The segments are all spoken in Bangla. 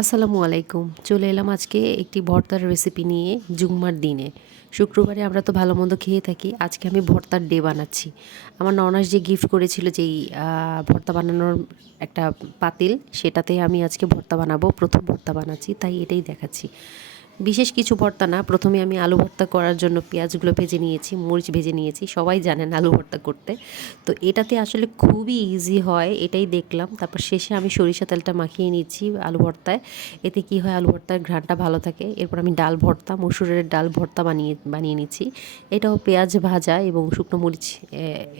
আসসালামু আলাইকুম। চলে এলাম আজকে একটি ভর্তার রেসিপি নিয়ে জুম্মার দিনে। শুক্রবারে আমরা তো ভালো মন্দ খেয়ে থাকি। আজকে আমি ভর্তার ডে বানাচ্ছি। আমার ননাস যে গিফট করেছিল যেই ভর্তা বানানোর একটা পাতিল, সেটাতে আমি আজকে ভর্তা বানাবো। ১ম ভর্তা বানাচ্ছি, তাই এটাই দেখাচ্ছি। বিশেষ কিছু ভর্তা না, প্রথমে আমি আলু ভর্তা করার জন্য পেঁয়াজগুলো ভেজে নিয়েছি, মরিচ ভেজে নিয়েছি। সবাই জানেন আলু ভর্তা করতে। তো এটাতে আসলে খুবই ইজি হয়, এটাই দেখলাম। তারপর শেষে আমি সরিষা তেলটা মাখিয়ে নিচ্ছি আলু ভর্তায়। এতে কি হয়, আলু ভর্তার ঘ্রাণটা ভালো থাকে। এরপর আমি ডাল ভর্তা, মসুরের ডাল ভর্তা বানিয়ে নিচ্ছি। এটাও পেঁয়াজ ভাজা এবং শুকনো মরিচ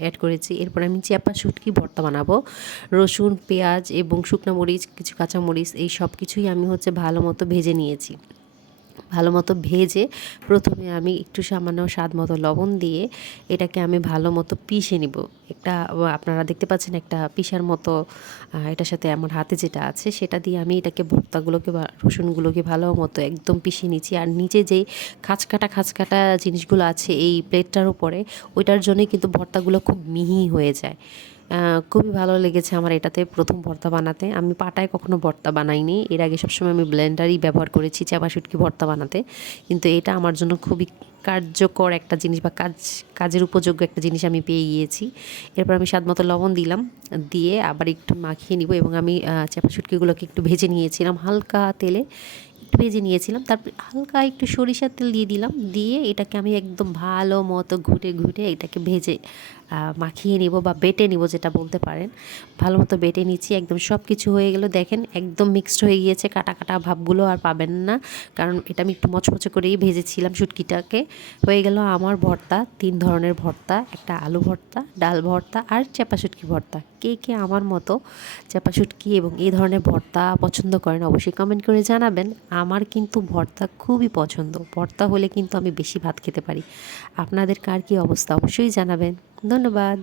অ্যাড করেছি। এরপর আমি চ্যাপা শুটকি ভর্তা বানাবো। রসুন, পেঁয়াজ এবং শুকনো মরিচ, কিছু কাঁচা মরিচ, এই সব কিছুই আমি ভালো মতো ভেজে নিয়েছি। ভালো মতো ভেজে প্রথমে আমি একটু সামান্য স্বাদ মতো লবণ দিয়ে এটাকে আমি ভালো মতো পিষে নিব। একটা আপনারা দেখতে পাচ্ছেন একটা পিষার মতো, এটার সাথে আমার হাতে যেটা আছে সেটা দিয়ে আমি এটাকে ভর্তাগুলোকে বা রসুনগুলোকে ভালো মতো একদম পিষে নিচ্ছি। আর নিচে যেই খাঁচকাটা জিনিসগুলো আছে এই প্লেটটার উপরে, ওইটার জন্যই কিন্তু ভর্তাগুলো খুব মিহি হয়ে যায়। খুবই ভালো লেগেছে আমার এটাতে ১ম ভর্তা বানাতে। আমি পাটায় কখনো ভর্তা বানাইনি। এর আগে সবসময় আমি ব্লেন্ডারই ব্যবহার করেছি চাপা শুটকি ভর্তা বানাতে। কিন্তু এটা আমার জন্য খুবই কার্যকর একটা জিনিস বা কাজের উপযোগ্য একটা জিনিস আমি পেয়ে গিয়েছি। এরপর আমি স্বাদমতো লবণ দিলাম, দিয়ে আবার একটু মাখিয়ে নিব এবং আমি চাপা শুটকিগুলোকে একটু ভেজে নিয়েছিলাম হালকা তেলে। একটু ভেজে নিয়েছিলাম, তারপর হালকা একটু সরিষার তেল দিয়ে দিলাম, দিয়ে এটাকে আমি একদম ভালো মতো ঘুটে এটাকে ভেজে মাখিয়ে নিব বা বেটে নিব যেটা বলতে পারেন। ভালো মতো বেটে নিচ্ছি, একদম সব কিছু হয়ে গেল। দেখেন একদম মিক্সড হয়ে গিয়েছে, কাটা ভাবগুলো আর পাবেন না, কারণ এটা আমি একটু মচমচে করেই ভেজেছিলাম শুটকিটাকে। হয়ে গেল আমার ভর্তা, ৩ ধরনের ভর্তা, একটা আলু ভর্তা, ডাল ভর্তা আর চাপা শুটকি ভর্তা। কে কে আমার মতো চাপা শুটকি এবং এই ধরনের ভর্তা পছন্দ করেন অবশ্যই কমেন্ট করে জানাবেন। আমার কিন্তু ভর্তা খুবই পছন্দ। ভর্তা হলে কিন্তু আমি বেশি ভাত খেতে পারি। আপনাদের কার কী অবস্থা অবশ্যই জানাবেন। ধন্যবাদ।